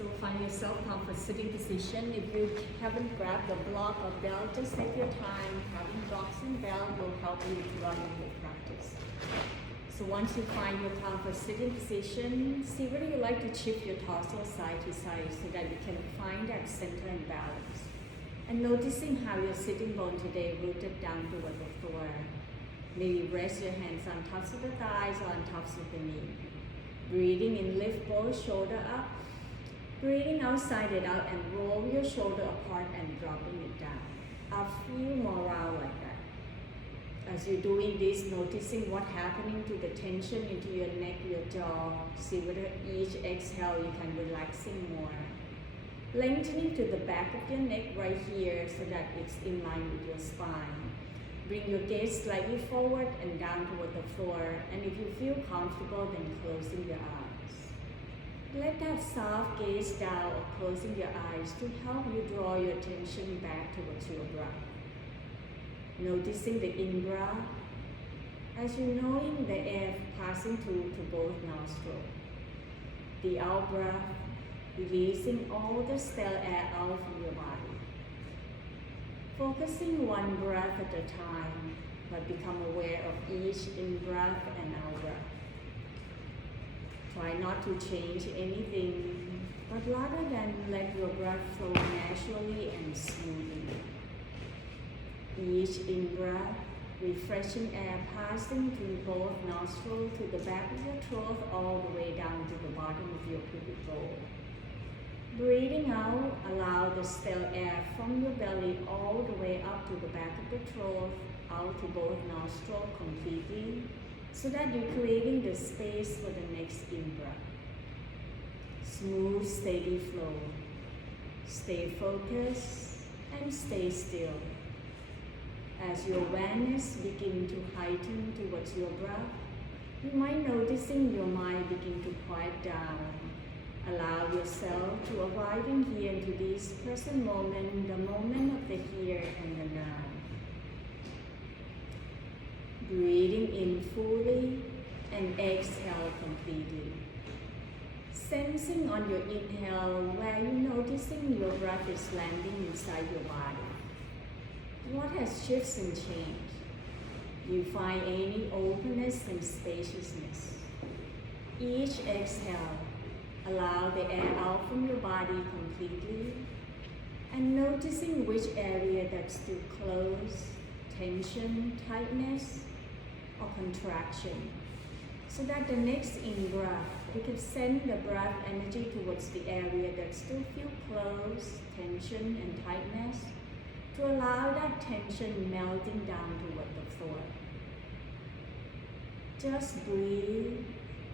So find yourself comfort sitting position. If you haven't grabbed the block or bell, just take your time. Having blocks and bell will help you to run your practice. So once you find your comfort sitting position, see whether you like to shift your torso side to side so that you can find that center and balance. And noticing how your sitting bone today rooted down toward the floor. Maybe rest your hands on tops of the thighs or on tops of the knee. Breathing in, lift both shoulder up. Breathing out, side it out, and roll your shoulder apart and dropping it down. A few more rounds like that. As you're doing this, noticing what's happening to the tension into your neck, your jaw. See whether each exhale you can relaxing more. Lengthening to the back of your neck right here so that it's in line with your spine. Bring your gaze slightly forward and down toward the floor. And if you feel comfortable, then closing your eyes. Let that soft gaze down or closing your eyes to help you draw your attention back towards your breath. Noticing the in-breath as you're knowing the air passing through to both nostrils. The out-breath, releasing all the stale air out from your body. Focusing one breath at a time, but become aware of each in-breath and out-breath. Try not to change anything, but rather than let your breath flow naturally and smoothly. Each in-breath, refreshing air passing through both nostrils to the back of your throat all the way down to the bottom of your pubic bowl. Breathing out, allow the stale air from your belly all the way up to the back of the throat, out to both nostrils completely, so that you're creating the space for the next in-breath. Smooth, steady flow. Stay focused and stay still. As your awareness begins to heighten towards your breath, you might noticing your mind begin to quiet down. Allow yourself to arrive in here into this present moment, the moment of the here and the now. Breathing in fully and exhale completely. Sensing on your inhale where you're noticing your breath is landing inside your body. What has shifted and changed? Do you find any openness and spaciousness? Each exhale, allow the air out from your body completely and noticing which area that's still closed, tension, tightness, or contraction. So that the next in-breath, you can send the breath energy towards the area that still feel closed, tension, and tightness, to allow that tension melting down toward the floor. Just breathe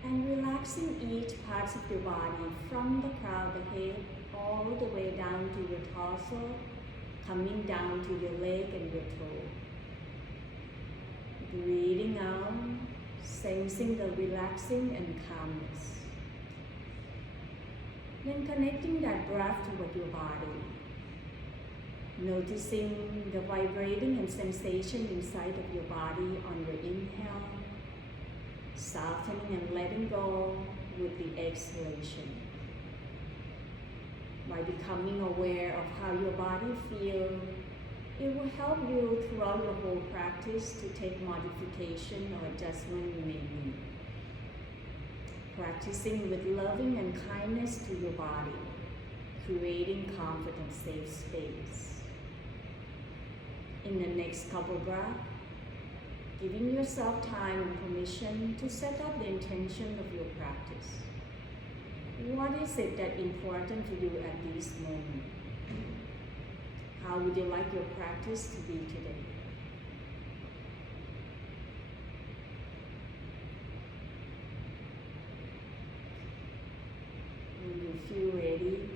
and relaxing each part of your body from the crown of the head all the way down to your torso, coming down to your leg and your toe. Breathing out, sensing the relaxing and calmness. Then connecting that breath toward your body. Noticing the vibrating and sensation inside of your body on your inhale, softening and letting go with the exhalation. By becoming aware of how your body feels, it will help you throughout your whole practice to take modification or adjustment you may need. Practicing with loving and kindness to your body, creating confident, safe space. In the next couple breaths, giving yourself time and permission to set up the intention of your practice. What is it that's important to you at this moment? How would you like your practice to be today? When you feel ready,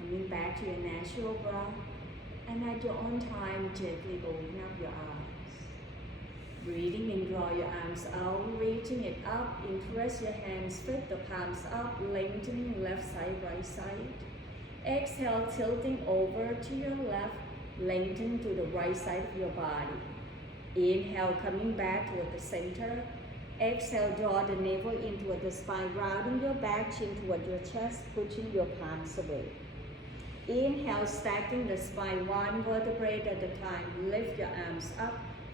coming back to your natural breath, and at your own time, gently open up your eyes. Breathing in, draw your arms out, reaching it up, interlace your hands, flip the palms up, lengthening left side, right side. Exhale, tilting over to your left, lengthen to the right side of your body. Inhale, coming back toward the center. Exhale, draw the navel in toward the spine, rounding your back, chin toward your chest, pushing your palms away. Inhale, stacking the spine one vertebrae at a time. Lift your arms up.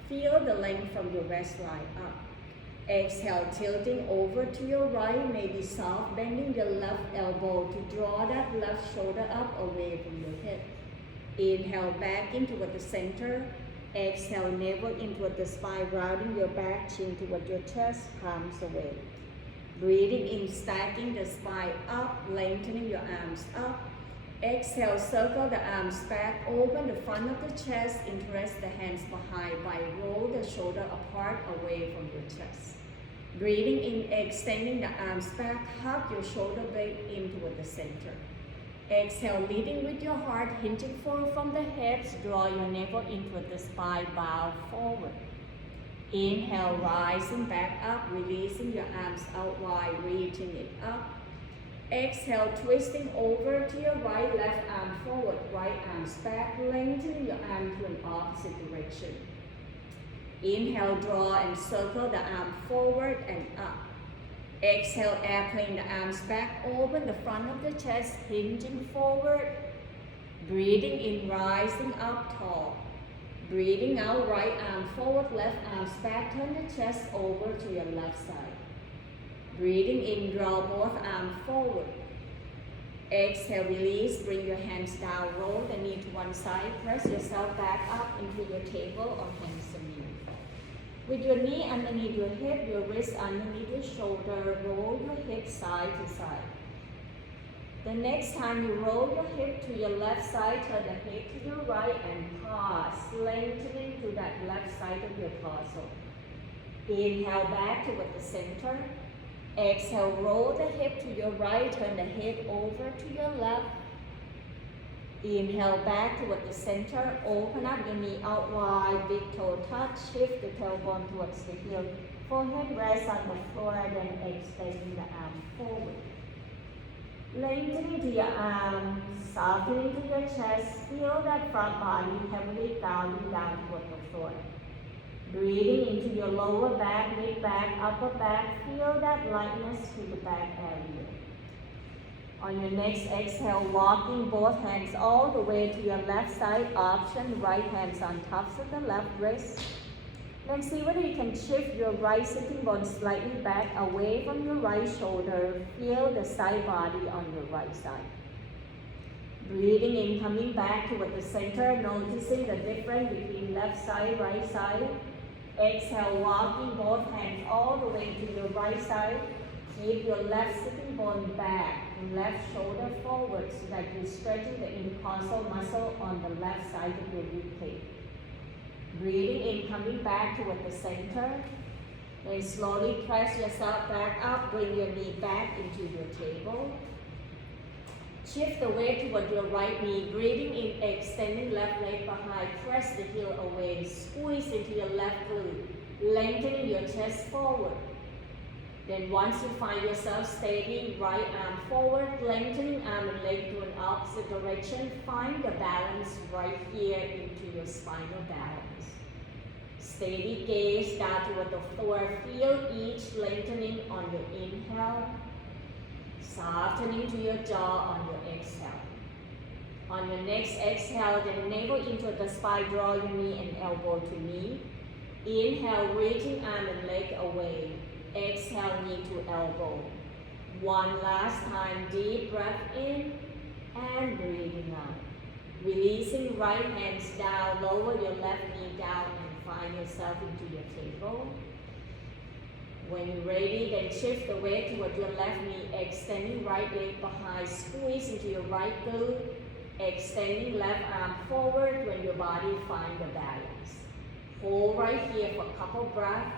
Feel the length from your waistline up. Exhale, tilting over to your right, maybe soft, bending your left elbow to draw that left shoulder up away from your head. Inhale, back in toward the center. Exhale, navel in toward the spine, rounding your back, chin toward your chest, palms away. Breathing in, stacking the spine up, lengthening your arms up. Exhale, circle the arms back, open the front of the chest, interlace the hands behind by roll the shoulder apart away from your chest. Breathing in, extending the arms back, hug your shoulder blade in toward the center. Exhale, leading with your heart, hinging forward from the hips, draw your navel in toward the spine, bow forward. Inhale, rising back up, releasing your arms out wide, reaching it up. Exhale, twisting over to your right, left arm forward, right arms back, lengthening your arm to an opposite direction. Inhale, draw and circle the arm forward and up. Exhale, airplane the arms back, open the front of the chest, hinging forward. Breathing in, rising up tall. Breathing out, right arm forward, left arms back, turn the chest over to your left side. Breathing in, draw both arms forward. Exhale, release, bring your hands down, roll the knee to one side, press yourself back up into your table or hands and knee. With your knee underneath your hip, your wrist underneath your shoulder, roll your hips side to side. The next time you roll your hip to your left side, turn the head to your right and pause, lengthening to that left side of your torso. Inhale back toward the center. Exhale, roll the hip to your right, turn the head over to your left. Inhale back toward the center, open up your knee out wide, big toe touch, shift the tailbone towards the heel. Forehead rests on the floor, then extending the arm forward. Lengthening to your arms, softening to your chest, feel that front body heavily grounding down toward the floor. Breathing into your lower back, mid back, upper back, feel that lightness to the back area. On your next exhale, walking both hands all the way to your left side, option, right hands on tops of the left wrist. Then see whether you can shift your right sitting bone slightly back away from your right shoulder. Feel the side body on your right side. Breathing in, coming back toward the center, noticing the difference between left side, right side. Exhale, walking both hands all the way to your right side. Keep your left sitting bone back and left shoulder forward so that you're stretching the intercostal muscle on the left side of your rib cage. Breathing in, coming back toward the center. Then slowly press yourself back up, bring your knee back into your table. Shift the weight toward your right knee, breathing in, extending left leg behind, press the heel away, squeeze into your left glute, lengthening your chest forward. Then once you find yourself steady, right arm forward, lengthening arm and leg to an opposite direction, find the balance right here into your spinal balance. Steady gaze down toward the floor, feel each lengthening on your inhale, softening to your jaw on your exhale. On your next exhale, then navel into the spine, draw your knee and elbow to knee. Inhale, reaching arm and leg away. Exhale, knee to elbow. One last time, deep breath in and breathing out. Releasing right hands down, lower your left knee down and find yourself into your table. When you're ready, then shift the weight toward your left knee, extending right leg behind, squeeze into your right glute, extending left arm forward when your body finds the balance. Hold right here for a couple breaths,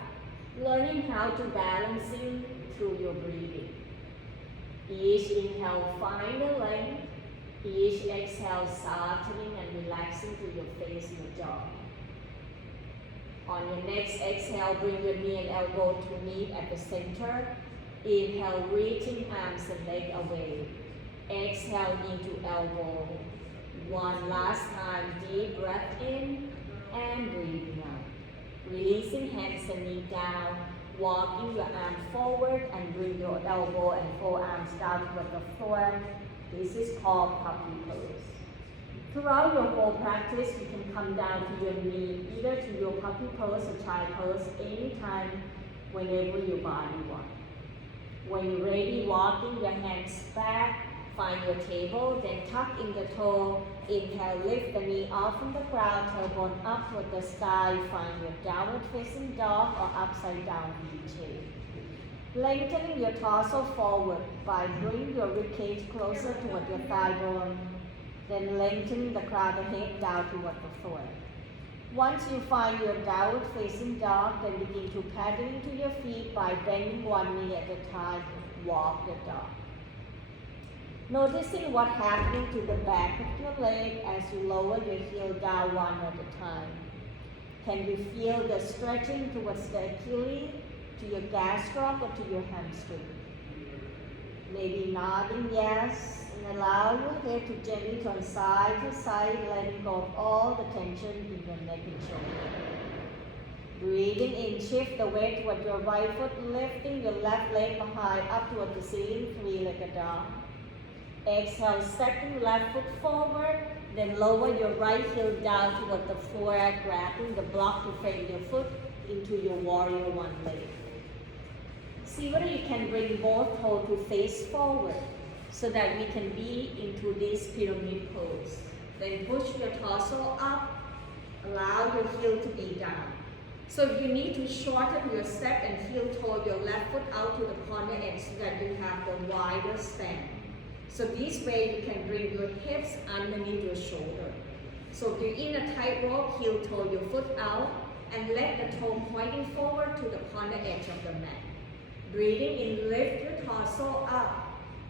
learning how to balancing through your breathing. Each inhale, find the length. Each exhale, softening and relaxing through your face and your jaw. On your next exhale, bring your knee and elbow to meet at the center. Inhale, reaching arms and leg away. Exhale, knee to elbow. One last time, deep breath in and breathing out. Releasing hands and knee down. Walking your arm forward and bring your elbow and forearms down toward the floor. This is called puppy pose. Throughout your whole practice, you can come down to your knee, either to your puppy pose or child pose, anytime, whenever your body wants. When you're ready, walking your hands back, find your table, then tuck in the toe. Inhale, lift the knee off from the ground, tailbone up toward the sky. Find your downward facing dog or upside down V-shape. Lengthening your torso forward by bringing your ribcage closer toward your thigh bone. Then lengthening the crown of the head down toward the floor. Once you find your downward facing dog, then begin to paddle into your feet by bending one knee at a time. Walk the dog. Noticing what's happening to the back of your leg as you lower your heel down one at a time. Can you feel the stretching towards the Achilles, to your gastroc, or to your hamstring? Maybe nodding yes, and allow your head to gently turn side to side, letting go of all the tension in your neck and shoulder. Breathing in, shift the weight toward your right foot, lifting your left leg behind up toward the ceiling, three-legged dog. Exhale, stepping left foot forward, then lower your right heel down toward the floor, grabbing the block to frame your foot into your warrior one leg. See whether you can bring both toes to face forward so that we can be into this pyramid pose. Then push your torso up, allow your heel to be down. So if you need to shorten your step and heel toe your left foot out to the corner edge so that you have the wider stand. So this way you can bring your hips underneath your shoulder. So if you're in a tightrope, heel toe your foot out and let the toe pointing forward to the corner edge of the mat. Breathing in, lift your torso up.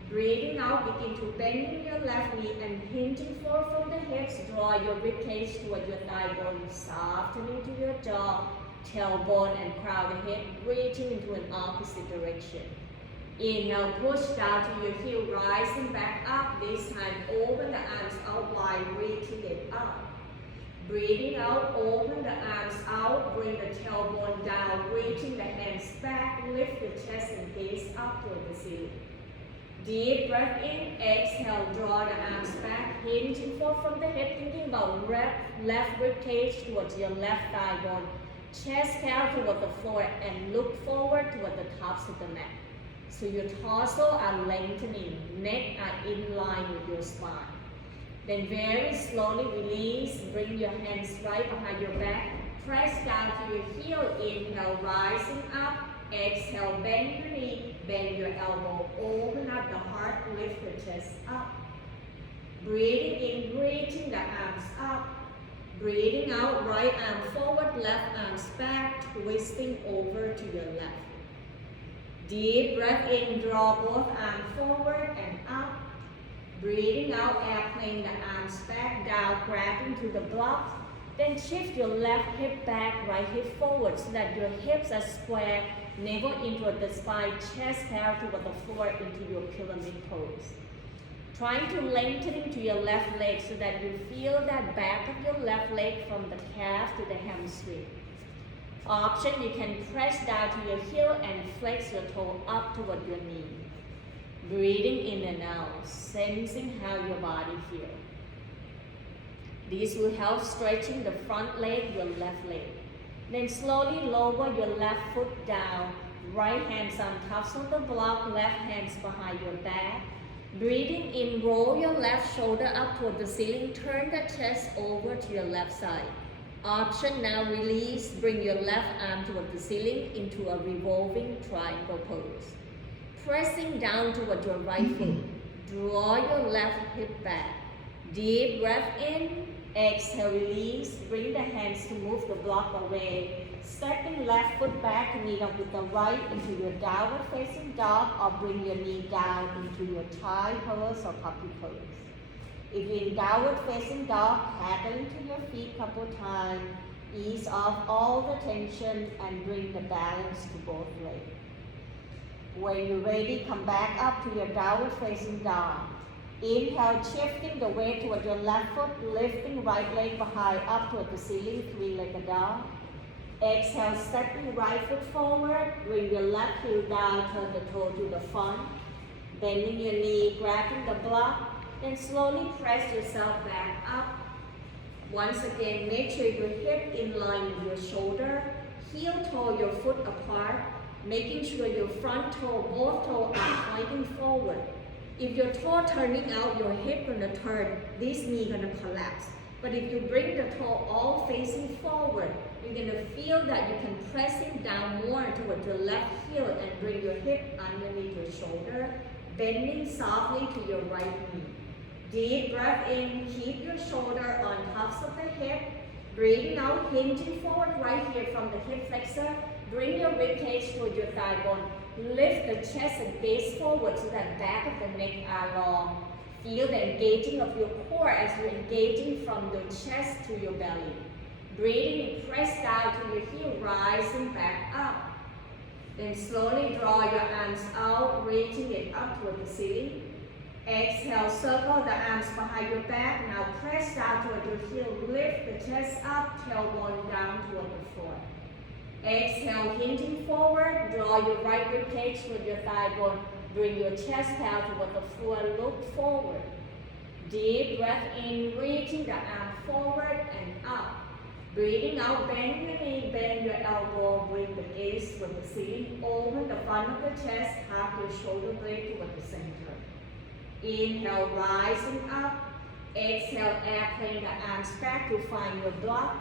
Breathing out, begin to bend your left knee and hinging forward from the hips. Draw your ribcage toward your thigh bone, softening to your jaw, tailbone and crown the head, reaching into an opposite direction. Inhale, push down to your heel, rising back up. This time, open the arms out wide, reaching it up. Breathing out, open the arms out, bring the tailbone down, reaching the hands back, lift your chest and gaze up toward the ceiling. Deep breath in, exhale, draw the arms back, hinging forward from the hip, thinking about left ribcage towards your left thigh bone, chest down toward the floor, and look forward toward the tops of the mat. So your torso are lengthening, neck are in line with your spine. Then very slowly release, bring your hands right behind your back, press down to your heel, inhale, rising up, exhale, bend your knee, bend your elbow, open up the heart, lift the chest up. Breathing in, reaching the arms up. Breathing out, right arm forward, left arms back, twisting over to your left. Deep breath in, draw both arms forward and up. Breathing out, airplane the arms back, down, grabbing to the blocks. Then shift your left hip back, right hip forward so that your hips are square, navel into the spine, chest down toward the floor into your pyramid pose. Trying to lengthen into your left leg so that you feel that back of your left leg from the calf to the hamstring. Option, you can press down to your heel and flex your toe up toward your knee. Breathing in and out, sensing how your body feels. This will help stretching the front leg, your left leg. Then slowly lower your left foot down, right hands on top of the block, left hands behind your back. Breathing in, roll your left shoulder up toward the ceiling, turn the chest over to your left side. Option, now release, bring your left arm toward the ceiling into a revolving triangle pose. Pressing down toward your right foot, draw your left hip back. Deep breath in, exhale, release, bring the hands to move the block away. Stepping left foot back to meet up with the right into your downward facing dog, or bring your knee down into your child pose or puppy pose. If you're in downward facing dog, paddle into your feet a couple times, ease off all the tension and bring the balance to both legs. When you're ready, come back up to your downward facing dog. Inhale, shifting the weight toward your left foot, lifting right leg behind up toward the ceiling, three-legged dog. Exhale, stepping right foot forward. Bring your left heel down, turn the toe to the front. Bending your knee, grabbing the block. Then slowly press yourself back up. Once again, make sure your hip in line with your shoulder. Heel toe your foot apart, making sure your front toe, both toes are pointing forward. If your toe turning out, your hip gonna turn, this knee gonna collapse. But if you bring the toe all facing forward, you're gonna feel that you can press it down more toward your left heel and bring your hip underneath your shoulder, bending softly to your right knee. Deep breath in, keep your shoulder on tops of the hip. Breathing out, hinging forward right here from the hip flexor. Bring your rib cage toward your thigh bone. Lift the chest and base forward so that back of the neck are long. Feel the engaging of your core as you're engaging from your chest to your belly. Breathing in, press down to your heel, rising back up. Then slowly draw your arms out, reaching it up toward the ceiling. Exhale, circle the arms behind your back. Now press down toward your heel, lift the chest up, tailbone down toward the floor. Exhale, hinging forward, draw your right rib cage with your thigh bone. Bring your chest down toward the floor, look forward. Deep breath in, reaching the arm forward and up. Breathing out, bend your knee, bend your elbow, bring the gaze toward the ceiling. Open the front of the chest, half your shoulder blade toward the center. Inhale, rising up. Exhale, airplane the arms back to find your block.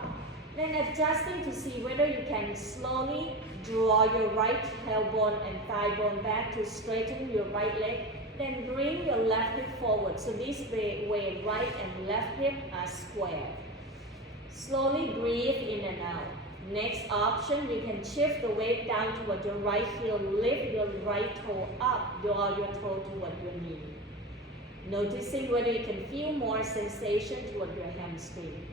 Then adjusting to see whether you can slowly draw your right tailbone and thigh bone back to straighten your right leg. Then bring your left hip forward. So this way right and left hip are square. Slowly breathe in and out. Next option, you can shift the weight down toward your right heel. Lift your right toe up. Draw your toe toward your knee. Noticing whether you can feel more sensation toward your hamstring.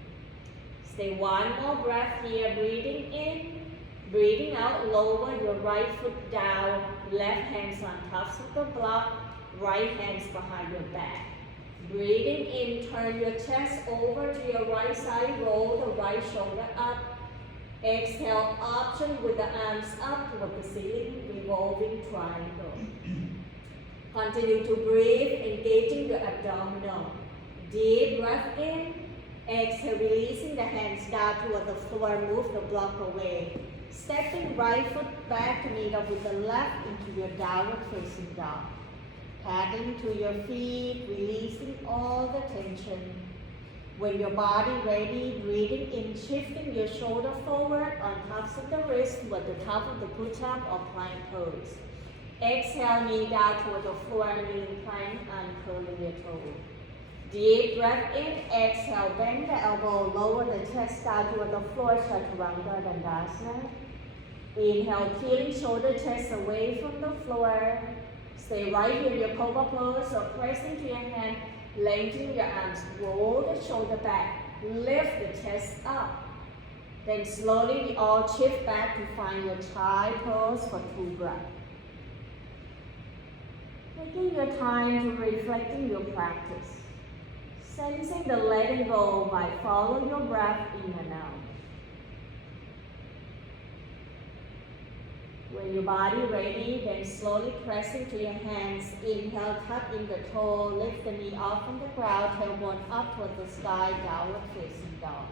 Stay one more breath here, breathing in, breathing out, lower your right foot down, left hands on tops of the block, right hands behind your back. Breathing in, turn your chest over to your right side, roll the right shoulder up. Exhale, option with the arms up toward the ceiling, revolving triangle. Continue to breathe, engaging your abdominal. Deep breath in. Exhale, releasing the hands down toward the floor. Move the block away. Stepping right foot back to meet up with the left into your downward facing dog. Paddling to your feet, releasing all the tension. When your body ready, breathing in, shifting your shoulder forward on tops of the wrist toward the top of the push-up or plank pose. Exhale, knee down toward the floor, kneeling plank, uncurling your toes. Deep breath in, exhale, bend the elbow, lower the chest down toward the floor, Chaturanga Dandasana. Inhale, peeling shoulder, chest away from the floor. Stay right here in your cobra pose, so press into your hand, lengthen your arms, roll the shoulder back, lift the chest up. Then slowly we all shift back to find your child pose for 2 breaths. Taking your time to reflecting your practice. Sensing the letting go by following your breath in and out. When your body ready, then slowly press into your hands. Inhale, tuck in the toe, lift the knee off from the ground, tailbone up toward the sky, downward facing dog.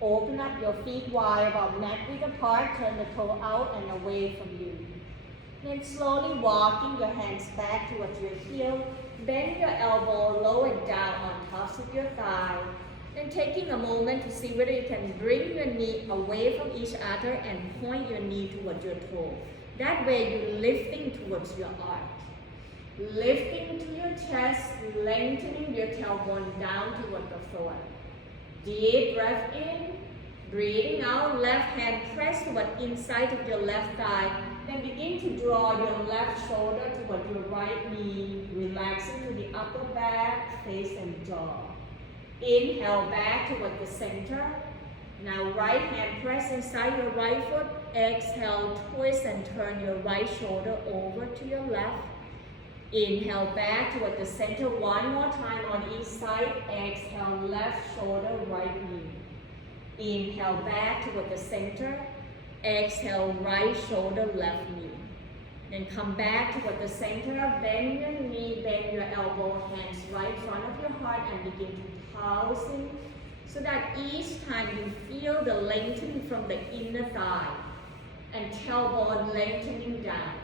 Open up your feet wide, about neck width apart, turn the toe out and away from you. Then slowly walking your hands back towards your heel, bend your elbow, lower down on tops of your thigh. Then taking a moment to see whether you can bring your knee away from each other and point your knee towards your toe. That way you're lifting towards your arch. Lifting to your chest, lengthening your tailbone down toward the floor. Deep breath in, breathing out, left hand press toward inside of your left thigh. Then begin to draw your left shoulder toward your right knee, relaxing to the upper back, face and jaw. Inhale back toward the center. Now right hand press inside your right foot. Exhale, twist and turn your right shoulder over to your left. Inhale back toward the center one more time on each side. Exhale, left shoulder, right knee. Inhale back toward the center. Exhale, right shoulder, left knee. Then come back toward the center, bend your knee, bend your elbow, hands right in front of your heart and begin to pulsing so that each time you feel the lengthening from the inner thigh and tailbone lengthening down.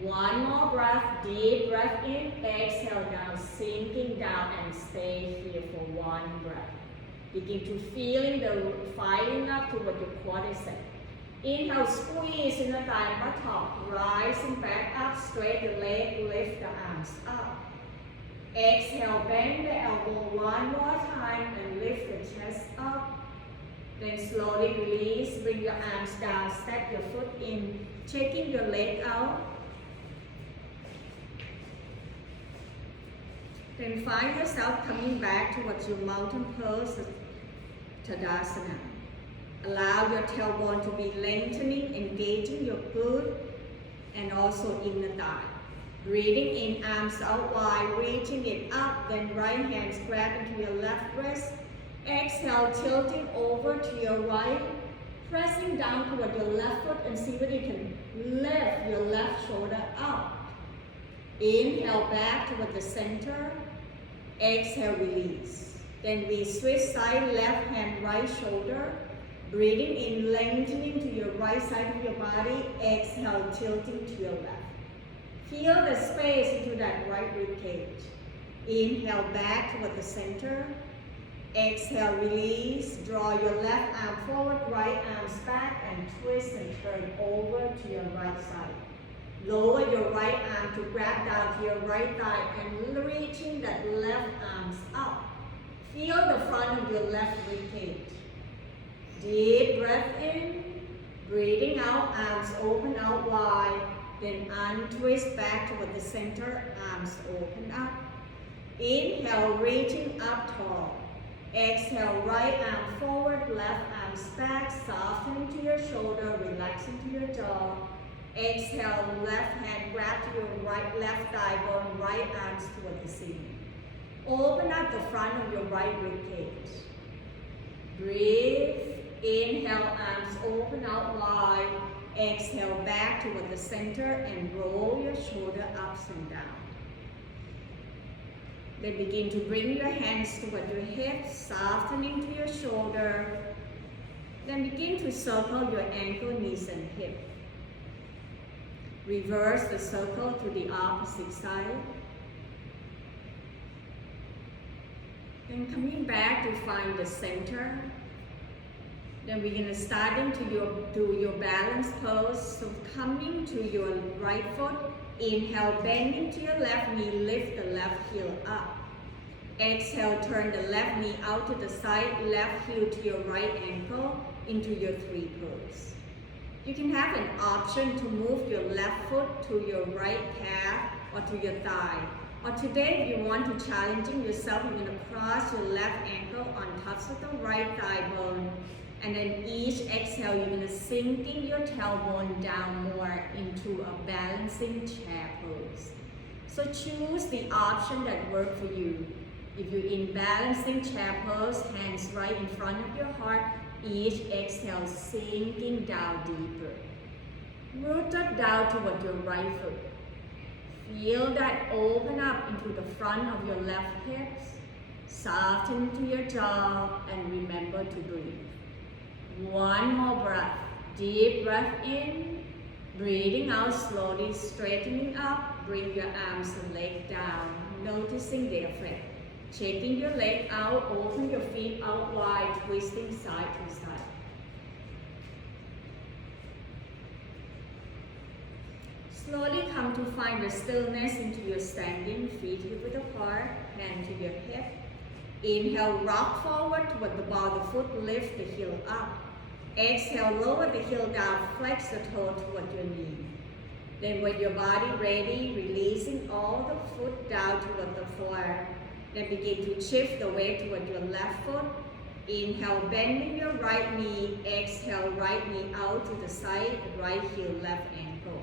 One more breath, deep breath in, exhale down, sinking down and stay here for one breath. Begin to feeling the firing up toward your quadricep. Inhale, squeeze in the thigh buttock, rising back up, straight the leg, lift the arms up. Exhale, bend the elbow one more time and lift the chest up. Then slowly release, bring your arms down, step your foot in, taking your leg out. Then find yourself coming back towards your mountain pose, Tadasana. Allow your tailbone to be lengthening, engaging your glute and also inner thigh. Breathing in, arms out wide, reaching it up, then right hands grab into your left wrist. Exhale, tilting over to your right, pressing down toward your left foot and see whether you can lift your left shoulder up. Inhale back toward the center. Exhale, release. Then we switch side, left hand, right shoulder. Breathing in, lengthening to your right side of your body. Exhale, tilting to your left. Feel the space into that right rib cage. Inhale back toward the center. Exhale, release. Draw your left arm forward, right arms back, and twist and turn over to your right side. Lower your right arm to grab down to your right thigh and reaching that left arms up. Feel the front of your left rib cage. Deep breath in, breathing out, arms open out wide, then untwist back toward the center, arms open up. Inhale, reaching up tall. Exhale, right arm forward, left arms back, softening to your shoulder, relaxing to your jaw. Exhale, left hand grab to your left thigh bone, right arms toward the ceiling. Open up the front of your right rib cage. Breathe. Inhale, arms open out wide. Exhale, back toward the center and roll your shoulder ups and down. Then begin to bring your hands toward your hips, softening to your shoulder. Then begin to circle your ankle, knees, and hip. Reverse the circle to the opposite side. Then coming back to find the center. Then we're going to start into do your balance pose. So coming to your right foot, inhale, bending to your left knee, lift the left heel up. Exhale, turn the left knee out to the side, left heel to your right ankle into your three pose. You can have an option to move your left foot to your right calf or to your thigh. Or today, if you want to challenging yourself, you're going to cross your left ankle on top of the right thigh bone. And then each exhale, you're going to sinking your tailbone down more into a balancing chair pose. So choose the option that works for you. If you're in balancing chair pose, hands right in front of your heart, each exhale sinking down deeper. Rooted down toward your right foot. Feel that open up into the front of your left hips. Soften to your jaw and remember to breathe. One more breath. Deep breath in. Breathing out slowly, straightening up. Bring your arms and leg down, noticing their flex. Checking your leg out, open your feet out wide, twisting side to side. Slowly come to find the stillness into your standing, feet hip-width apart, hand to your hip. Inhale, rock forward toward the ball of the foot, lift the heel up. Exhale, lower the heel down, flex the toe toward your knee. Then when your body ready, releasing all the foot down toward the floor. Then begin to shift the weight toward your left foot. Inhale, bending your right knee. Exhale, right knee out to the side, right heel, left ankle.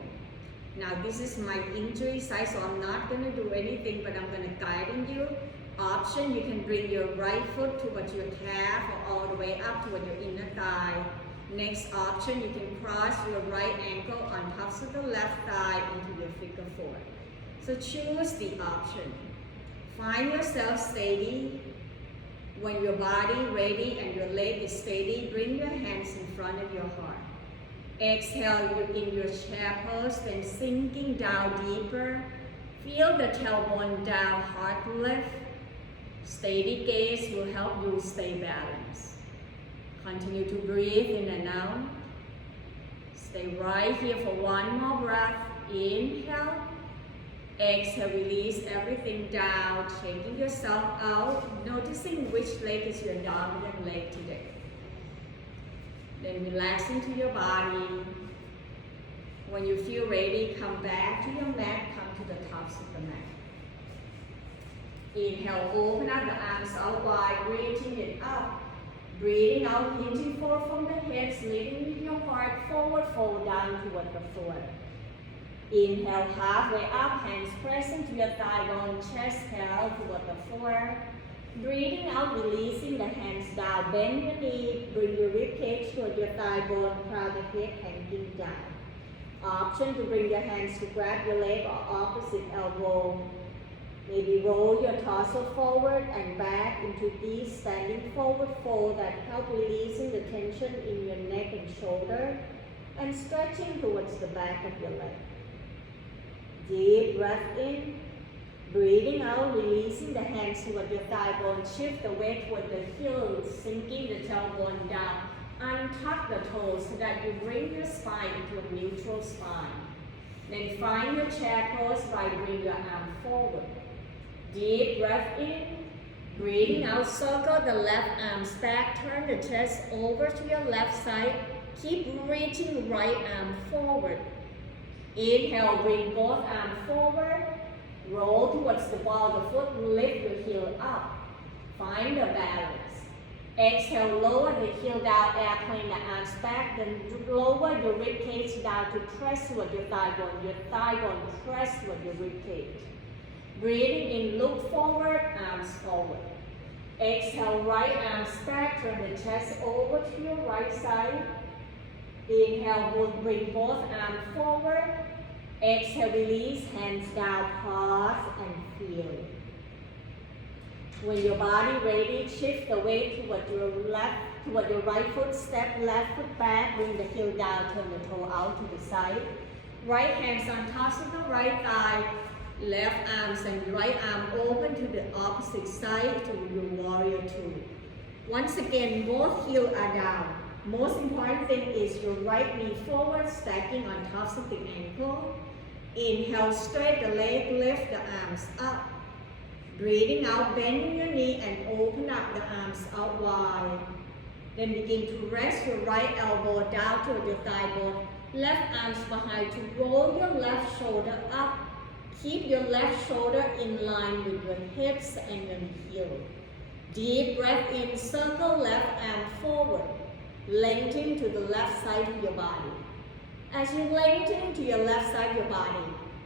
Now this is my injury side, so I'm not going to do anything, but I'm going to guide you. Option, you can bring your right foot towards your calf or all the way up toward your inner thigh. Next option, you can cross your right ankle on top of the left thigh into your figure four. So choose the option. Find yourself steady. When your body ready and your leg is steady, bring your hands in front of your heart. Exhale, you're in your chair pose, then sinking down deeper. Feel the tailbone down, heart lift. Steady gaze will help you stay balanced. Continue to breathe in and out. Stay right here for one more breath. Inhale. Exhale, release everything down, taking yourself out, noticing which leg is your dominant leg today. Then relax into your body. When you feel ready, come back to your mat, come to the tops of the mat. Inhale, open up the arms out wide, reaching it up. Breathing out, hinging forward from the hips, lifting your heart forward, fold down toward the floor. Inhale, halfway up, hands press into your thigh bone, chest held toward the floor. Breathing out, releasing the hands down, bend your knee, bring your rib cage toward your thigh bone, crown the head hanging down. Option to bring your hands to grab your leg or opposite elbow. Maybe roll your torso forward and back into these standing forward fold that help releasing the tension in your neck and shoulder and stretching towards the back of your leg. Deep breath in, breathing out, releasing the hands toward your thigh bone, shift the weight toward the heels, sinking the tailbone down. Untuck the toes so that you bring your spine into a neutral spine. Then find your chair pose by bring your arm forward. Deep breath in, breathing out, circle the left arms back, turn the chest over to your left side, keep reaching right arm forward. Inhale, bring both arms forward, roll towards the ball of the foot, lift your heel up, find the balance. Exhale, lower the heel down, airplane the arms back, then lower your rib cage down to press toward your thigh bone press toward your rib cage. Breathing in, look forward, arms forward. Exhale, right arms back, turn the chest over to your right side. Inhale, bring both arms forward. Exhale, release, hands down, pause and feel. When your body ready, shift the weight toward your right foot, step left foot back, bring the heel down, turn the toe out to the side. Right hands on top of the right thigh, left arms and right arm open to the opposite side to your warrior two. Once again, both heels are down. Most important thing is your right knee forward, stacking on top of the ankle. Inhale, straight the leg, lift the arms up. Breathing out, bending your knee and open up the arms out wide. Then begin to rest your right elbow down toward your thigh bone. Left arms behind to roll your left shoulder up. Keep your left shoulder in line with your hips and your heel. Deep breath in, circle left arm forward. Lengthen to the left side of your body. As you lengthen to your left side of your body,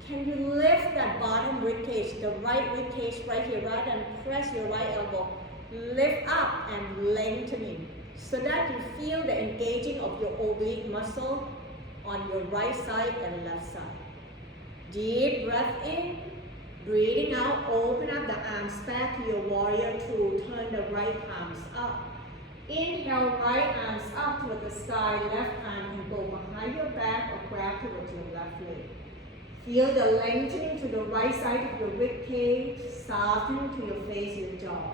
can you lift that bottom rib cage, the right rib cage right here, rather than press your right elbow. Lift up and lengthening so that you feel the engaging of your oblique muscle on your right side and left side. Deep breath in, breathing out, open up the arms back to your warrior two, turn the right arms up. Inhale, right arms up toward the sky, left arm can go behind your back or grab towards your left leg. Feel the lengthening to the right side of your rib cage, soften to your face, your jaw.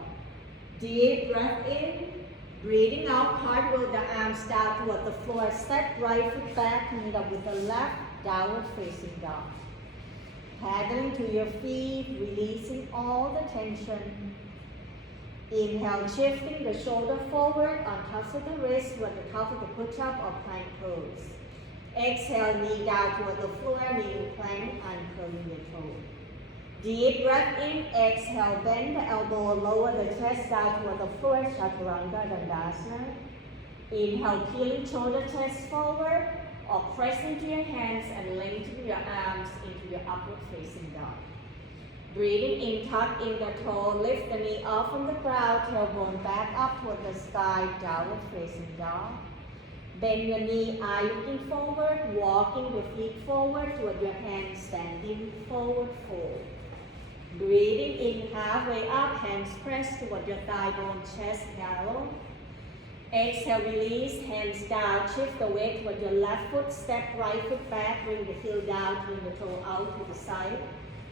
Deep breath in, breathing out, cartwheel the arms down toward the floor, step right foot back, meet up with the left, downward facing dog. Paddling to your feet, releasing all the tension. Inhale, shifting the shoulder forward on top of the wrist toward the top of the push-up or plank pose. Exhale, knee down toward the floor, knee plank, uncurling your toe. Deep breath in, exhale, bend the elbow, lower the chest down toward the floor, Chaturanga Dandasana. Inhale, peeling shoulder chest forward, or press into your hands and lengthen your arms into your upward facing dog. Breathing in, tuck in the toe, lift the knee off from the ground, tailbone back up toward the sky, downward facing dog. Bend your knee, eye looking forward, walking your feet forward toward your hands, standing forward fold. Breathing in halfway up, hands pressed toward your thigh bone, chest narrow. Exhale, release, hands down, shift the weight toward your left foot, step right foot back, bring the heel down, bring the toe out to the side.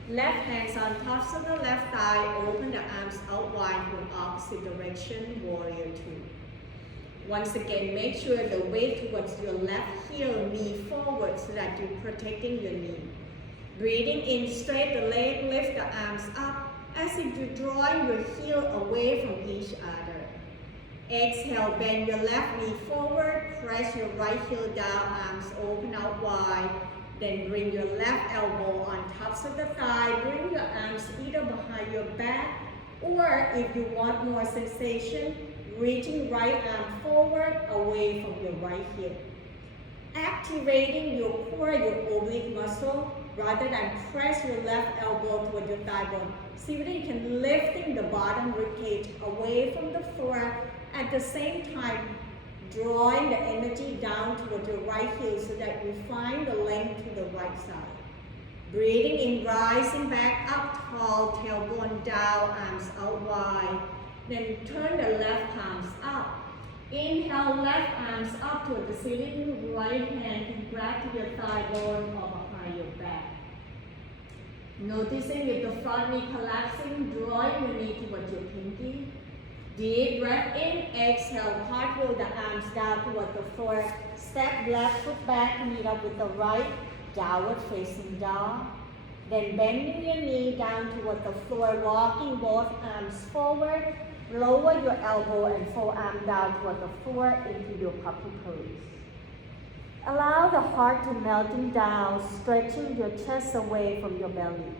Left hands on tops of the left thigh, open the arms out wide to opposite direction, warrior two. Once again, make sure the weight towards your left heel, knee forward so that you're protecting your knee. Breathing in, straight the leg, lift the arms up as if you're drawing your heel away from each other. Exhale, bend your left knee forward, press your right heel down, arms open out wide. Then bring your left elbow on tops of the thigh, bring your arms either behind your back, or if you want more sensation, reaching right arm forward away from your right hip. Activating your core, your oblique muscle, rather than press your left elbow toward your thigh bone. See whether you can lifting the bottom rib cage away from the floor, at the same time drawing the energy down toward your right heel so that you find the length to the right side. Breathing in, rising back up tall, tailbone down, arms out wide. Then turn the left palms up. Inhale, left arms up toward the ceiling, right hand can grab to your thigh bone or behind your back. Noticing if the front knee collapsing, drawing your knee towards your pinky. Deep breath in, exhale, cartwheel the arms down toward the floor. Step left foot back, meet up with the right, downward facing dog. Then bending your knee down toward the floor, walking both arms forward. Lower your elbow and forearm down toward the floor into your puppy pose. Allow the heart to melting down, stretching your chest away from your belly.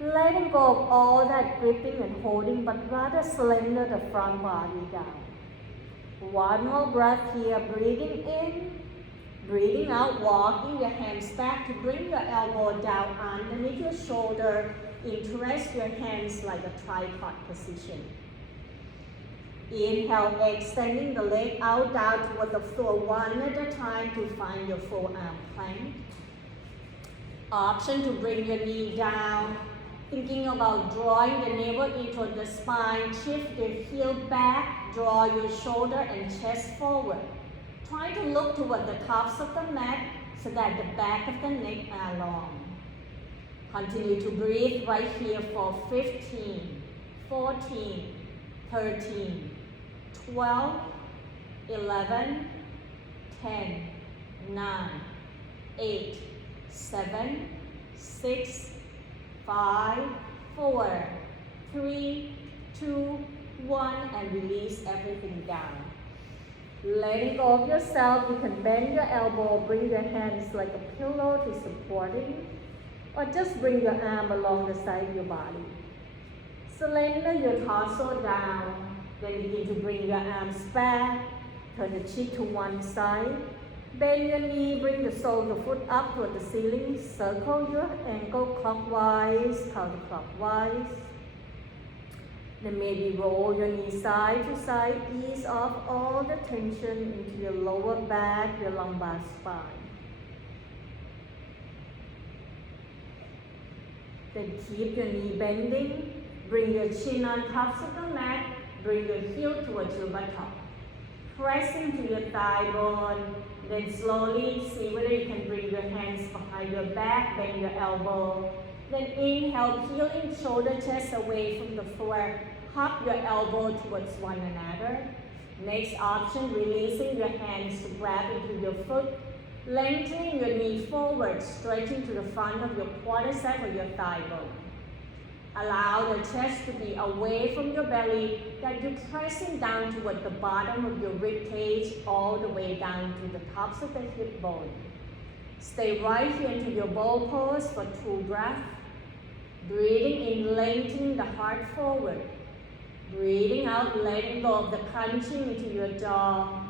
Letting go of all that gripping and holding, but rather slender the front body down. One more breath here, breathing in, breathing out, walking your hands back to bring your elbow down underneath your shoulder. Interest your hands like a tripod position. Inhale, extending the leg out down toward the floor one at a time to find your forearm plank. Option to bring your knee down. Thinking about drawing the navel into the spine, shift the heel back, draw your shoulder and chest forward. Try to look toward the tops of the mat so that the back of the neck are long. Continue to breathe right here for 15, 14, 13, 12, 11, 10, 9, 8, 7, 6, 5, 4, 3, 2, 1, and release everything down. Letting go of yourself, you can bend your elbow, bring your hands like a pillow to supporting, or just bring your arm along the side of your body. Slender your torso down, then begin to bring your arms back, turn the cheek to one side. Bend your knee, bring the sole of the foot up toward the ceiling. Circle your ankle clockwise, counterclockwise. Then maybe roll your knee side to side. Ease off all the tension into your lower back, your lumbar spine. Then keep your knee bending. Bring your chin on tops of the mat. Bring your heel towards your buttock. Press into your thigh bone. Then slowly see whether you can bring your hands behind your back, bend your elbow. Then inhale, peeling shoulder, chest away from the floor. Hop your elbow towards one another. Next option, releasing your hands to grab into your foot. Lengthening your knee forward, stretching to the front of your quadricep or your thigh bone. Allow the chest to be away from your belly, that you're pressing down toward the bottom of your rib cage, all the way down to the tops of the hip bone. Stay right here into your bow pose for 2 breaths. Breathing in, lengthening the heart forward. Breathing out, letting go of the crunching into your jaw.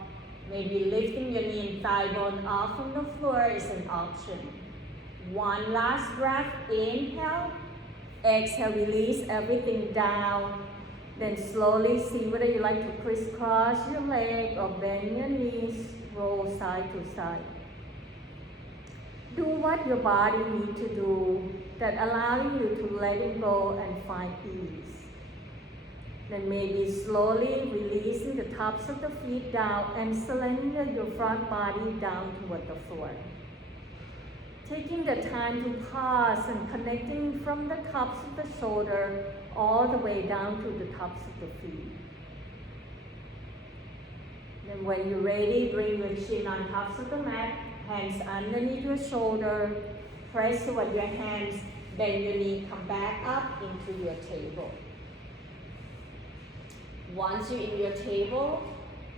Maybe lifting your knee and thigh bone off from the floor is an option. One last breath, inhale. Exhale, release everything down. Then slowly see whether you like to crisscross your leg or bend your knees. roll side to side. Do what your body needs to do that allowing you to let it go and find ease. Then maybe slowly releasing the tops of the feet down and surrender your front body down toward the floor. Taking the time to pause and connecting from the tops of the shoulder all the way down to the tops of the feet. Then when you're ready, bring your chin on tops of the mat, hands underneath your shoulder, press with your hands, bend your knee, come back up into your table. Once you're in your table,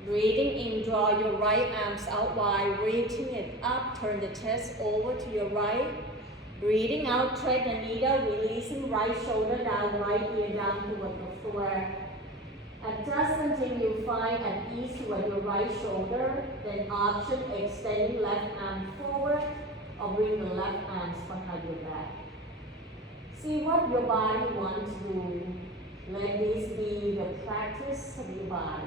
breathing in, draw your right arms out wide, reaching it up, turn the chest over to your right. Breathing out, thread the needle, releasing right shoulder down, right ear down toward the floor. Adjust until you find at ease toward your right shoulder, then option extending left arm forward or bring the left arms behind your back. See what your body wants to do. Let this be the practice of your body.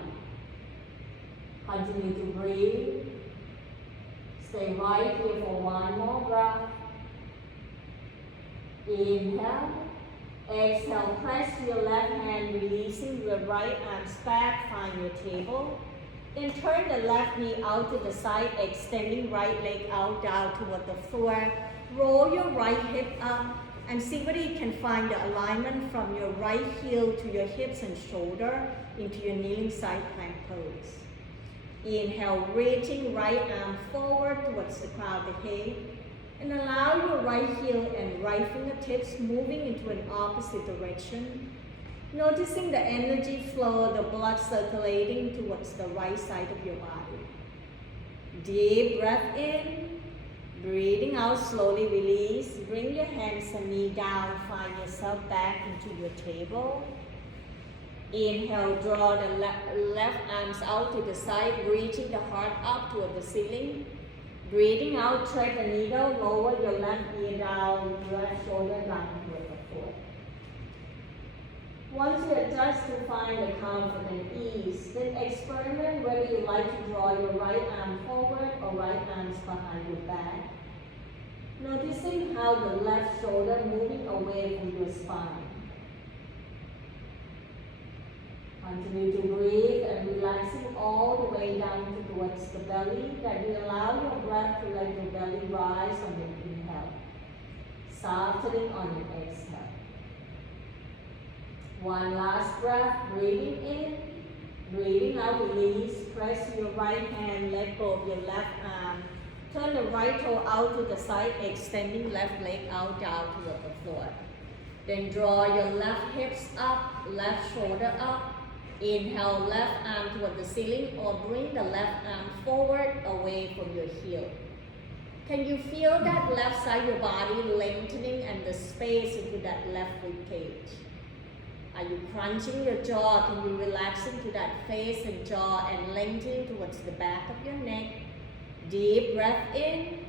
Continue to breathe. Stay right here for one more breath. Inhale. Exhale, press your left hand, releasing your right arms back, find your table. Then turn the left knee out to the side, extending right leg out, down toward the floor. Roll your right hip up and see whether you can find the alignment from your right heel to your hips and shoulder into your kneeling side plank pose. Inhale, reaching right arm forward towards the crown of the head. And allow your right heel and right fingertips moving into an opposite direction. Noticing the energy flow, the blood circulating towards the right side of your body. Deep breath in. Breathing out, slowly release. Bring your hands and knee down. Find yourself back into your table. Inhale, draw the left arms out to the side, reaching the heart up toward the ceiling. Breathing out, thread the needle, lower your left ear down, left shoulder down toward the floor. Once you adjust to find the comfort and ease, then experiment whether you like to draw your right arm forward or right arms behind your back. Noticing how the left shoulder moving away from your spine. Continue to breathe and relaxing all the way down towards the belly, that will allow your breath to let your belly rise on your inhale, softening on your exhale. One last breath, breathing in, breathing out, release, press your right hand, let go of your left arm, turn the right toe out to the side, extending left leg out down toward the floor. Then draw your left hips up, left shoulder up. Inhale, left arm toward the ceiling or bring the left arm forward away from your heel. Can you feel that left side of your body lengthening and the space into that left rib cage? Are you crunching your jaw? Can you relax into that face and jaw and lengthening towards the back of your neck? Deep breath in.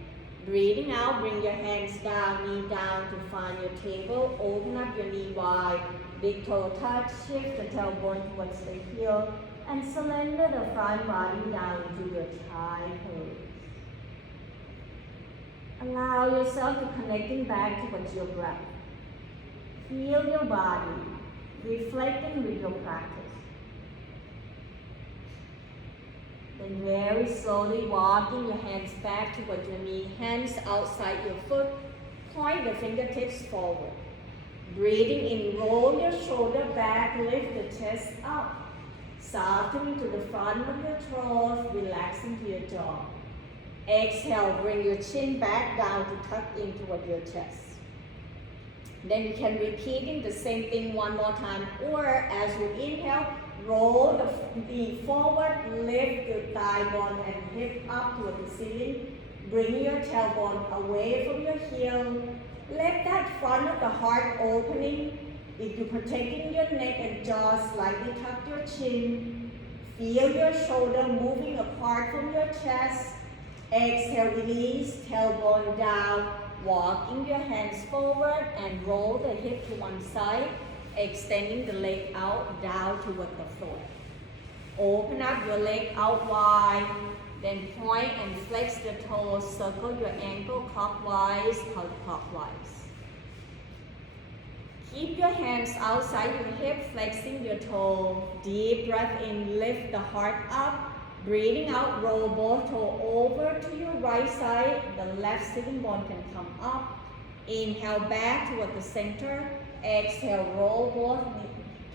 Breathing out, bring your hands down, knee down to find your table. Open up your knee wide. Big toe touch, shift the tailbone towards the heel, and surrender the front body down into your child pose. Allow yourself to connecting back towards your breath. Feel your body, reflecting with your practice. Then very slowly walking your hands back towards your knee, hands outside your foot, point the fingertips forward. Breathing in, roll your shoulder back, lift the chest up. Softening to the front of your throat, relaxing to your jaw. Exhale, bring your chin back down to tuck in toward your chest. Then you can repeat the same thing one more time. Or as you inhale, roll the knee forward, lift your thigh bone and hip up toward the ceiling. Bring your tailbone away from your heel. Let that front of the heart opening. If you're protecting your neck and jaw, slightly tuck your chin. Feel your shoulder moving apart from your chest. Exhale, release, tailbone down. Walking your hands forward and roll the hip to one side, extending the leg out, down toward the floor. Open up your leg out wide. Then point and flex the toes, circle your ankle clockwise, counterclockwise. Keep your hands outside your hip, flexing your toe. Deep breath in, lift the heart up. Breathing out, roll both toes over to your right side. The left sitting bone can come up. Inhale back toward the center. Exhale, roll both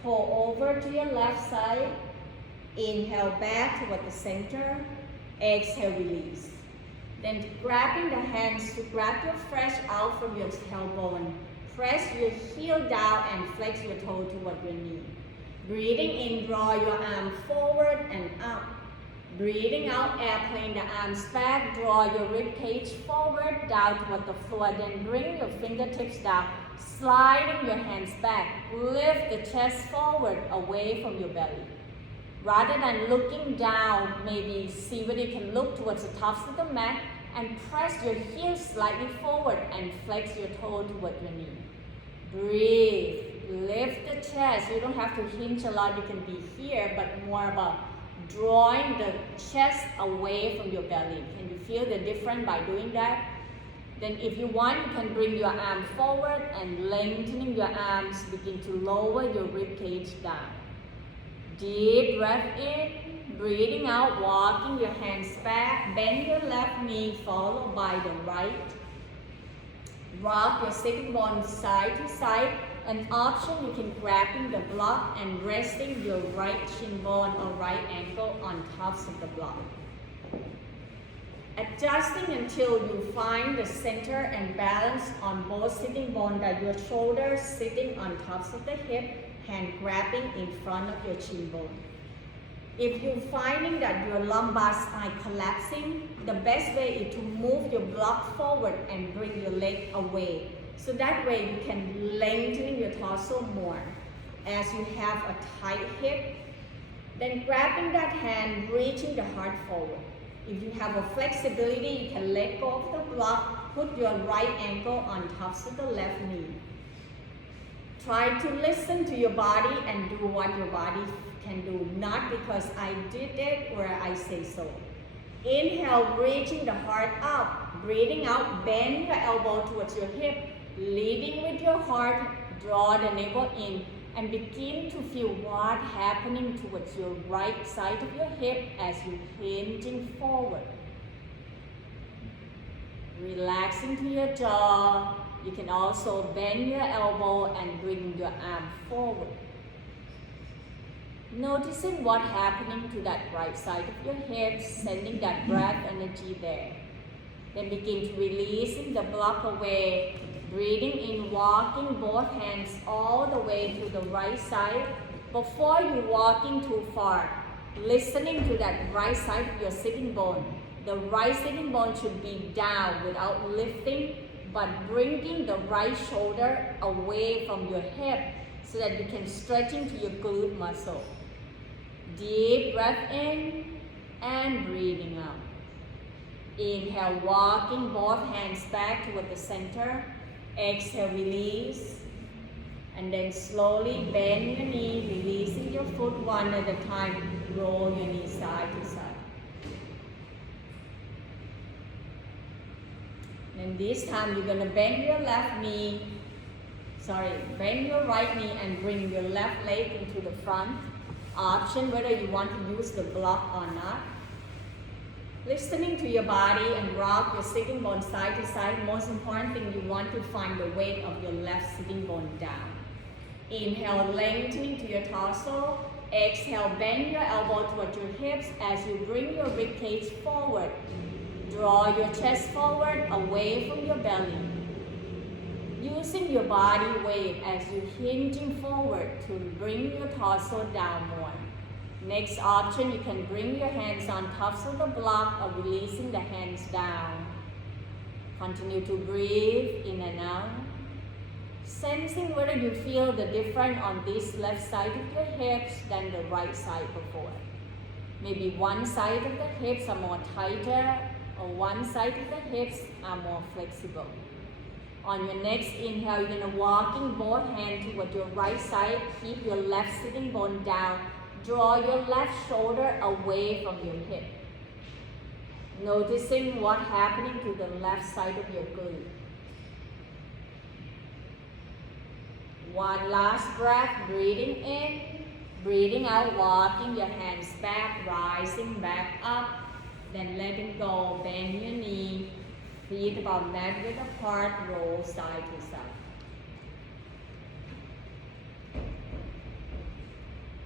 toes over to your left side. Inhale back toward the center. Exhale, release. Then grabbing the hands to grab your flesh out from your tailbone. Press your heel down and flex your toe toward your knee. Breathing in, draw your arm forward and up. Breathing out, airplane the arms back. Draw your rib cage forward, down toward the floor. Then bring your fingertips down, sliding your hands back. Lift the chest forward, away from your belly. Rather than looking down, maybe see whether you can look towards the tops of the mat and press your heels slightly forward and flex your toe toward your knee. Breathe, lift the chest. You don't have to hinge a lot, you can be here, but more about drawing the chest away from your belly. Can you feel the difference by doing that? Then if you want, you can bring your arm forward and lengthening your arms, begin to lower your rib cage down. Deep breath in, breathing out, walking your hands back, bend your left knee followed by the right. Rock your sitting bone side to side. An option, you can grabbing the block and resting your right shin bone or right ankle on tops of the block. Adjusting until you find the center and balance on both sitting bone, that your shoulders sitting on tops of the hip, hand grabbing in front of your chin bone. If you're finding that your lumbar spine collapsing, the best way is to move your block forward and bring your leg away. So that way you can lengthen your torso more. As you have a tight hip, then grabbing that hand, reaching the heart forward. If you have a flexibility, you can let go of the block, put your right ankle on tops of the left knee. Try to listen to your body and do what your body can do, not because I did it or I say so. Inhale, reaching the heart up. Breathing out, bend your elbow towards your hip. Leading with your heart, draw the navel in and begin to feel what happening towards your right side of your hip as you hinging forward. Relaxing to your jaw. You can also bend your elbow and bring your arm forward. Noticing what happening to that right side of your hips, sending that breath energy there. Then begin to releasing the block away. Breathing in, walking both hands all the way to the right side. Before you walking too far, listening to that right side of your sitting bone. The right sitting bone should be down without lifting, but bringing the right shoulder away from your hip so that you can stretch into your glute muscle. Deep breath in and breathing out. Inhale, walking both hands back toward the center. Exhale, release. And then slowly bend your knee, releasing your foot one at a time. Roll your knee side to side. And this time you're going to bend your bend your right knee and bring your left leg into the front. Option whether you want to use the block or not. Listening to your body and rock your sitting bone side to side. Most important thing, you want to find the weight of your left sitting bone down. Inhale, lengthening to your torso. Exhale, bend your elbow towards your hips as you bring your rib cage forward. Draw your chest forward, away from your belly. Using your body weight as you're hinging forward to bring your torso down more. Next option, you can bring your hands on tops of the block or releasing the hands down. Continue to breathe in and out. Sensing whether you feel the difference on this left side of your hips than the right side before. Maybe one side of the hips are more tighter or one side of the hips are more flexible. On your next inhale, you're going to walking both hands toward your right side. Keep your left sitting bone down. Draw your left shoulder away from your hip. Noticing what's happening to the left side of your glute. One last breath, breathing in, breathing out, walking your hands back, rising back up, then letting go, bend your knee, feet about mat width apart, roll side to side.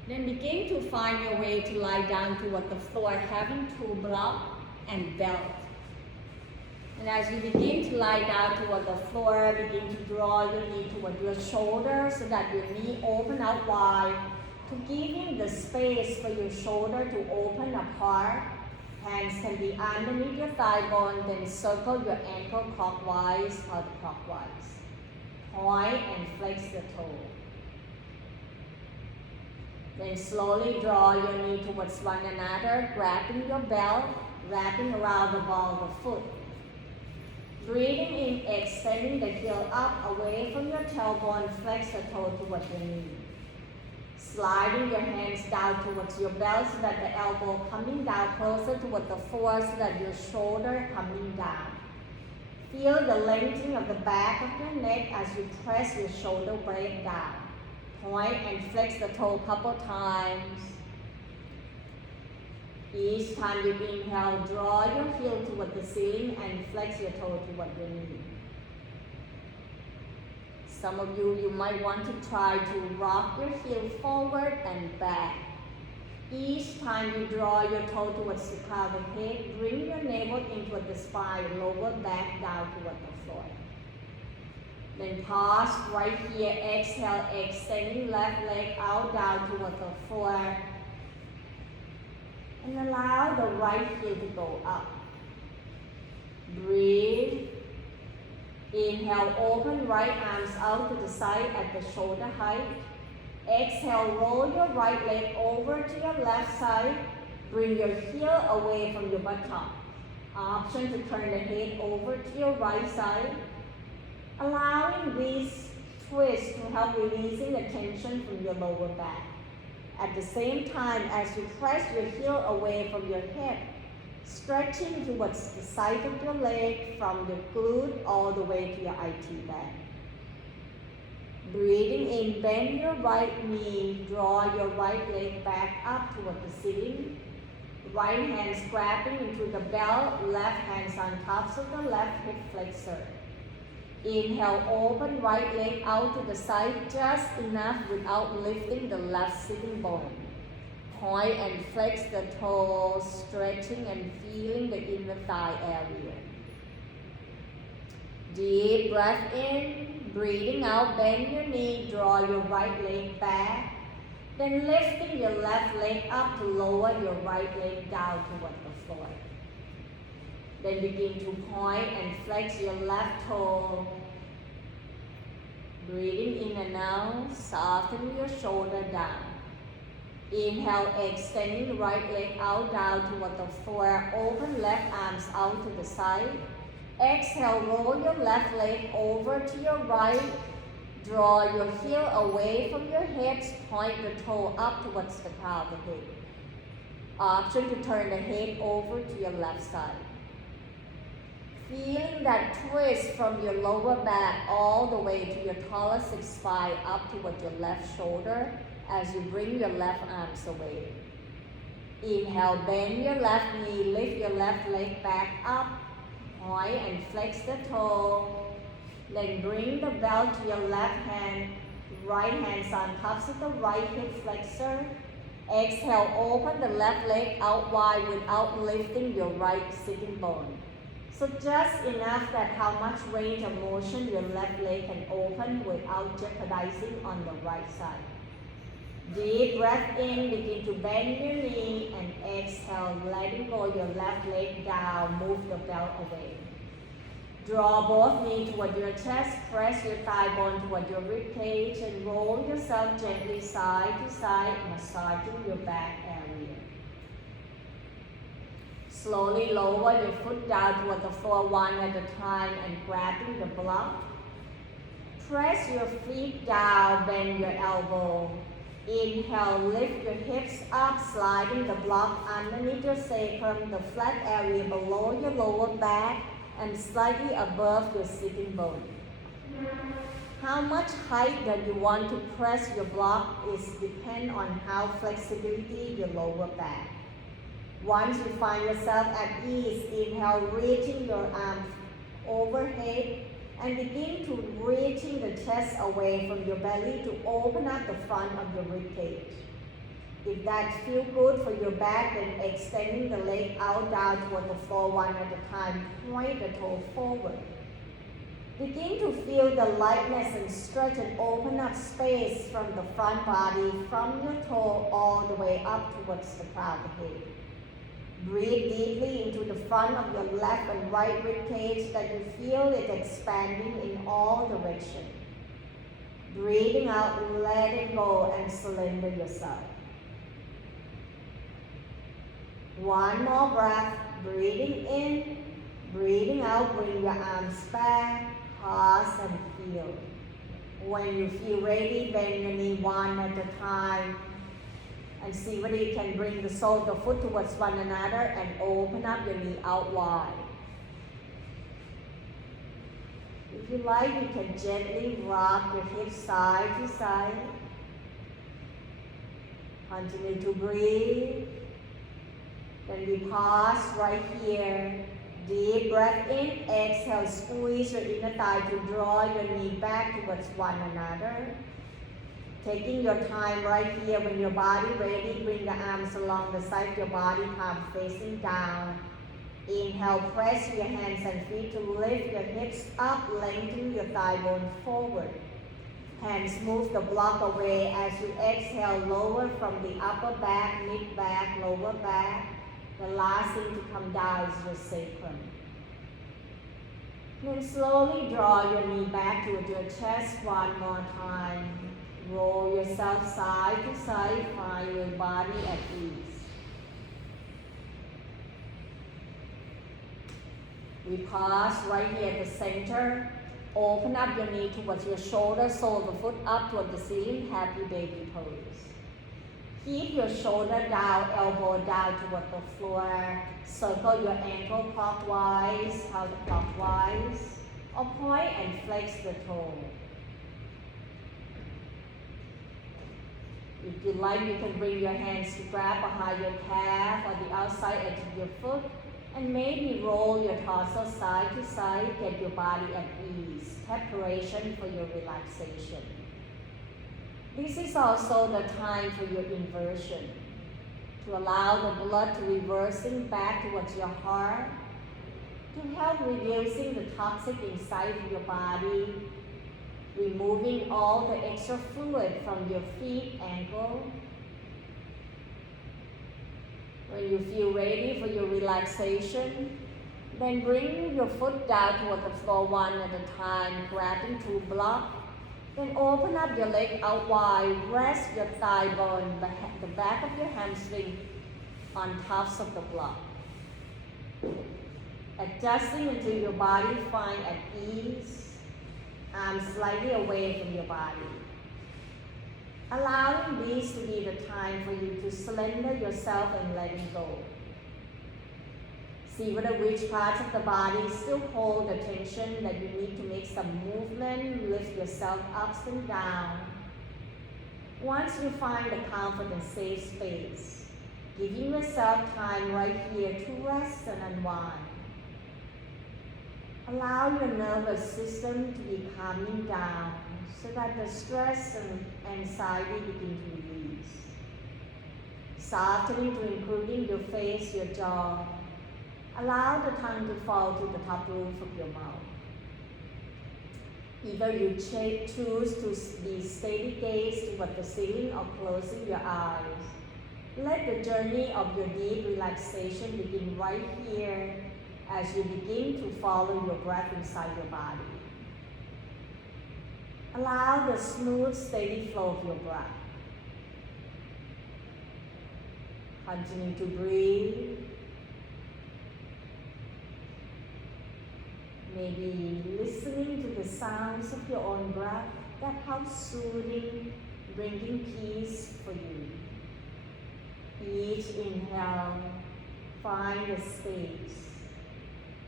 Then begin to find your way to lie down toward the floor, having two block and belt. And as you begin to lie down toward the floor, begin to draw your knee toward your shoulder so that your knee open out wide, to giving the space for your shoulder to open apart. Hands can be underneath your thigh bone, then circle your ankle clockwise, counterclockwise. Point and flex the toe. Then slowly draw your knee towards one another, grabbing your belt, wrapping around the ball of the foot. Breathing in, extending the heel up away from your tailbone, flex the toe towards your knee. Sliding your hands down towards your belt so that the elbow coming down closer toward the floor so that your shoulder coming down. Feel the lengthening of the back of your neck as you press your shoulder blade down. Point and flex the toe a couple times. Each time you inhale, draw your heel toward the ceiling and flex your toe toward your knee. Some of you might want to try to rock your heel forward and back. Each time you draw your toe towards the crown of the head, bring your navel in toward the spine, lower back down toward the floor. Then pause right here, exhale, extending left leg out down toward the floor. And allow the right heel to go up. Breathe. Inhale, open right arms out to the side at the shoulder height. Exhale, roll your right leg over to your left side. Bring your heel away from your buttock. Option to turn the head over to your right side. Allowing this twist to help releasing the tension from your lower back. At the same time, as you press your heel away from your hip, stretching towards the side of your leg from the glute all the way to your IT band. Breathing in, bend your right knee, draw your right leg back up toward the ceiling. Right hands grabbing into the belt, left hands on tops of the left hip flexor. Inhale, open right leg out to the side just enough without lifting the left sitting bone. Point and flex the toes, stretching and feeling the inner thigh area. Deep breath in, breathing out, bend your knee, draw your right leg back. Then lifting your left leg up to lower your right leg down toward the floor. Then begin to point and flex your left toe. Breathing in and out, soften your shoulder down. Inhale, extending right leg out down toward the floor. Open left arms out to the side. Exhale, roll your left leg over to your right. Draw your heel away from your hips. Point the toe up towards the crown of the head. Option to turn the head over to your left side. Feeling that twist from your lower back all the way to your thoracic spine up toward your left shoulder as you bring your left arms away. Inhale, bend your left knee, lift your left leg back up, point and flex the toe. Then bring the belt to your left hand, right hands on tops of the right hip flexor. Exhale, open the left leg out wide without lifting your right sitting bone. So just enough that how much range of motion your left leg can open without jeopardizing on the right side. Deep breath in, begin to bend your knee and exhale, letting go your left leg down, move the belt away. Draw both knees toward your chest, press your thigh bone toward your rib cage and roll yourself gently side to side, massaging your back area. Slowly lower your foot down toward the floor one at a time and grabbing the block. Press your feet down, bend your elbow. Inhale, lift your hips up, sliding the block underneath your sacrum, the flat area below your lower back, and slightly above your sitting bone. How much height that you want to press your block is depend on how flexibility your lower back. Once you find yourself at ease, inhale, reaching your arms overhead and begin to reaching the chest away from your belly to open up the front of your rib cage. If that feels good for your back, then extending the leg out down toward the floor one at a time, point the toe forward. Begin to feel the lightness and stretch and open up space from the front body, from your toe all the way up towards the crown of the head. Breathe deeply into the front of your left and right rib cage that you feel it expanding in all directions. Breathing out, let it go and surrender yourself. One more breath, breathing in, breathing out, bring your arms back, pause and feel. When you feel ready, bend your knee one at a time and see whether you can bring the sole of the foot towards one another and open up your knee out wide. If you like, you can gently rock your hips side to side. Continue to breathe. Then we pause right here. Deep breath in, exhale, squeeze your inner thigh to draw your knee back towards one another. Taking your time right here, when your body ready, bring the arms along the side of your body, palm facing down. Inhale, press your hands and feet to lift your hips up, lengthen your thigh bone forward. Hands move the block away as you exhale, lower from the upper back, mid back, lower back. The last thing to come down is your sacrum. Then slowly draw your knee back towards your chest one more time. Roll yourself side to side, find your body at ease. We pause right here at the center. Open up your knee towards your shoulder, sole of the foot up toward the ceiling, happy baby pose. Keep your shoulder down, elbow down toward the floor. Circle your ankle clockwise, counterclockwise, or point and flex the toe. If you like, you can bring your hands to grab behind your calf or the outside edge of your foot, and maybe roll your torso side to side, get your body at ease. Preparation for your relaxation. This is also the time for your inversion, to allow the blood to reversing back towards your heart, to help reducing the toxic inside of your body, removing all the extra fluid from your feet, ankle. When you feel ready for your relaxation, then bring your foot down toward the floor one at a time, grabbing two blocks. Then open up your leg out wide, rest your thigh bone, the back of your hamstring on tops of the block. Adjusting until your body finds at ease, arms slightly away from your body. Allowing this to be the time for you to surrender yourself and letting go. See whether which parts of the body still hold the tension that you need to make some movement, lift yourself up and down. Once you find the comfort and safe space, giving yourself time right here to rest and unwind. Allow your nervous system to be calming down so that the stress and anxiety begin to release. Softening to including your face, your jaw. Allow the tongue to fall to the top roof of your mouth. Either you choose to be steady gaze toward the ceiling or closing your eyes. Let the journey of your deep relaxation begin right here as you begin to follow your breath inside your body. Allow the smooth, steady flow of your breath. Continue to breathe. Maybe listening to the sounds of your own breath, that how soothing bringing peace for you. Each inhale, find a space.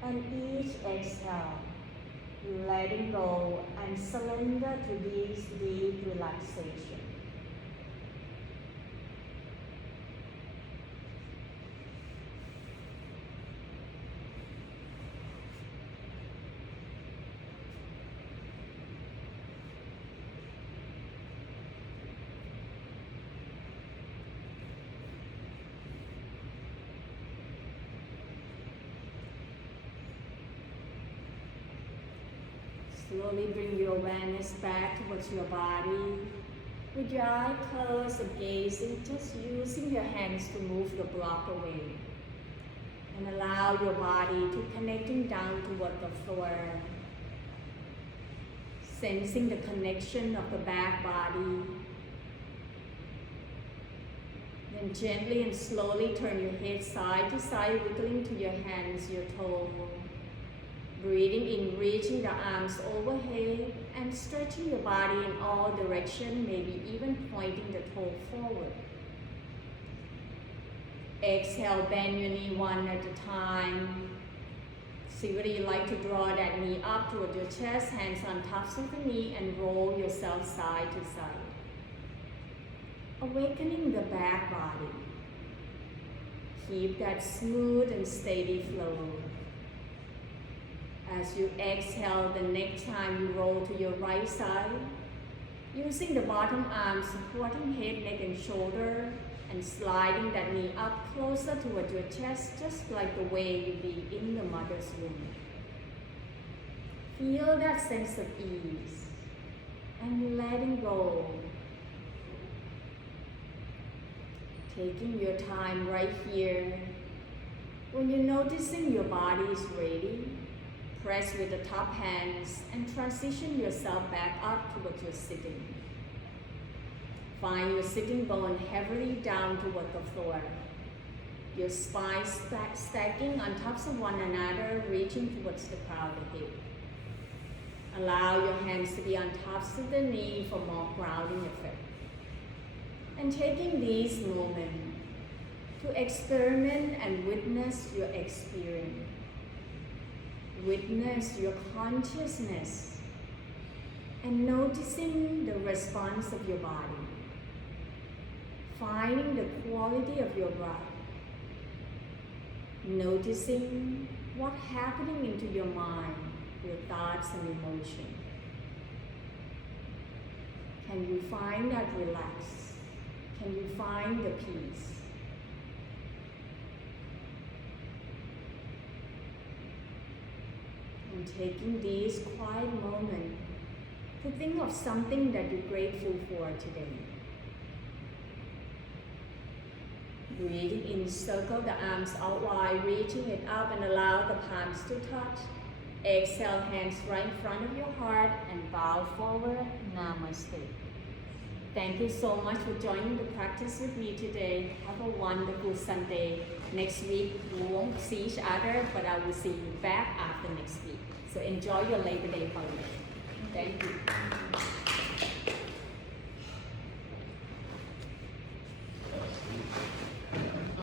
And each exhale, letting go and surrender to this deep relaxation. Slowly bring your awareness back towards your body. With your eyes closed and gazing, just using your hands to move the block away. And allow your body to connecting down toward the floor. Sensing the connection of the back body. Then gently and slowly turn your head side to side, wiggling to your hands, your toes. Breathing in, reaching the arms overhead and stretching your body in all directions, maybe even pointing the toe forward. Exhale, bend your knee one at a time. See whether you like to draw that knee up toward your chest, hands on tops of the knee, and roll yourself side to side. Awakening the back body. Keep that smooth and steady flow. As you exhale, the next time you roll to your right side, using the bottom arm supporting head, neck, and shoulder, and sliding that knee up closer toward your chest, just like the way you'd be in the mother's womb. Feel that sense of ease and letting go. Taking your time right here. When you're noticing your body is ready, press with the top hands and transition yourself back up towards your sitting. Find your sitting bone heavily down toward the floor. Your spine stacking on tops of one another, reaching towards the crown of the head. Allow your hands to be on tops of the knee for more grounding effect. And taking these moments to experiment and witness your experience. Witness your consciousness and noticing the response of your body. Finding the quality of your breath. Noticing what's happening into your mind, your thoughts and emotions. Can you find that relax? Can you find the peace? And taking these quiet moments to think of something that you're grateful for today. Breathing in, circle the arms out wide, reaching it up and allow the palms to touch. Exhale, hands right in front of your heart and bow forward. Namaste. Thank you so much for joining the practice with me today. Have a wonderful Sunday. Next week, we won't see each other, but I will see you back after next week. So enjoy your Labor Day holiday. Thank you.